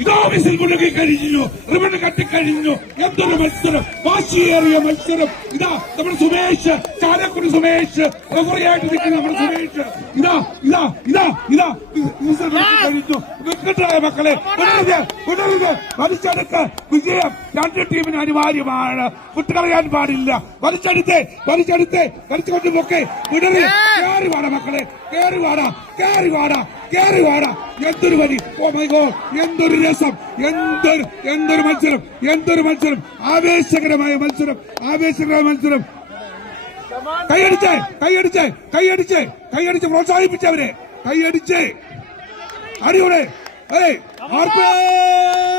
ഇതാ വിസിൽ മുഴുകി കഴിഞ്ഞു റിബൺ കട്ടിക്കഴിഞ്ഞു എന്തൊരു മത്സരം? വാശിയേറിയ മത്സരം. ഇതാ നമ്മുടെ സുമേഷ് ചാലക്കുടി സുമേഷ് റഫറിയായിട്ട് നിൽക്കുന്ന നമ്മുടെ സുമേഷ്. ഇതാ ഇതാ ഇതാ ഇതാ. കഴിഞ്ഞു. വിക്കറ്റായ മക്കളെ വിടരുത് വിടരുത് വലിച്ചെടുക്ക് വിജയം. രണ്ട് ടീമിന് അനിവാര്യമാണ്. വിട്ടുകളയാൻ പാടില്ല. വലിച്ചെടുത്ത് വലിച്ചെടുത്ത്. വലിച്ചുകൊണ്ട് പൊക്കെ. വിടറി. കയറി വാടാ മക്കളെ. കയറി വാടാ. കയറി വാടാ. കയറി വാടാ. എന്തൊരു വരി ഓ മൈ ഗോ എന്തൊരു രസം. എന്തൊരു എന്തൊരു മത്സരം. എന്തൊരു മത്സരം. ആവേശകരമായ മത്സരം. ആവേശകരമായ മത്സരം. കൈയടിച്ച്. കൈയടിച്ച്. കൈയടിച്ച്. കൈയടിച്ച് പ്രോത്സാഹിപ്പിച്ചവരെ. കൈയടിച്ച്. അടിയോടെ. ഏയ്. ആർപ്പേ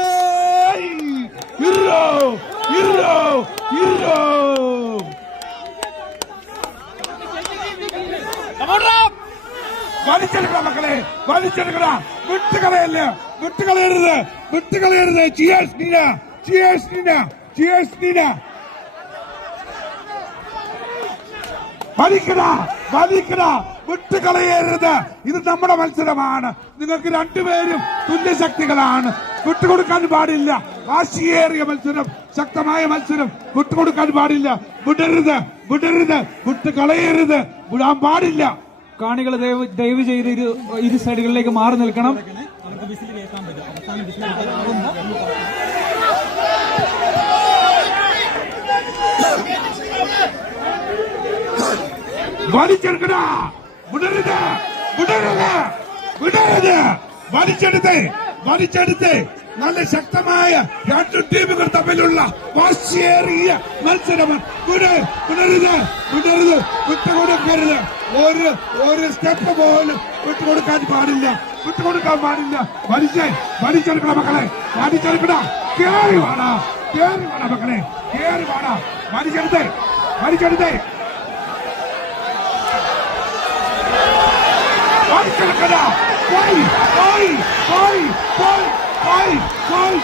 വിട്ടുകളയരുത്. ഇത് നമ്മുടെ മത്സരമാണ് നിങ്ങൾക്ക് രണ്ടുപേരും തുല്യശക്തികളാണ്. വിട്ടുകൊടുക്കാൻ പാടില്ല. വാശിയേറിയ മത്സരം. ശക്തമായ മത്സരം. വിട്ടുകൊടുക്കാൻ പാടില്ല. വിടരുത്. വിടരുത്. വിട്ട് കളയരുത്. വിടാൻ പാടില്ല. കാണികൾ ദയവ് ദയവ് ചെയ്ത് ഇരു ഇരു സൈഡുകളിലേക്ക് മാറി നിൽക്കണം. വലിച്ചെടുക്കണ വിടരുത്. വിടരുത്. വിടരുത്. വലിച്ചെടുത്ത്. വലിച്ചെടുത്ത്. നല്ല ശക്തമായ രണ്ട് ടീമുകൾ തമ്മിലുള്ള വാശിയേറിയ മത്സരമാണ് പുനരുത് പുനരുത്. വിട്ടുകൊടുക്കരുത്. ഒരു ഒരു സ്റ്റെപ്പ് പോലും വിട്ടുകൊടുക്കാൻ പാടില്ല. വിട്ടുകൊടുക്കാൻ പാടില്ല. വലിച്ചേ വലിച്ചെടുക്കണ മക്കളെ. വലിച്ചെടുക്കണ കേറി വാടാ. കേറി വേണ മക്കളെ. കേറി വാടാ. വലിച്ചെടുത്തേ വലിച്ചെടുത്തേ. വലിച്ചെടുക്കണ പോയി പോയി പോയി പോയി. പോയി പോയി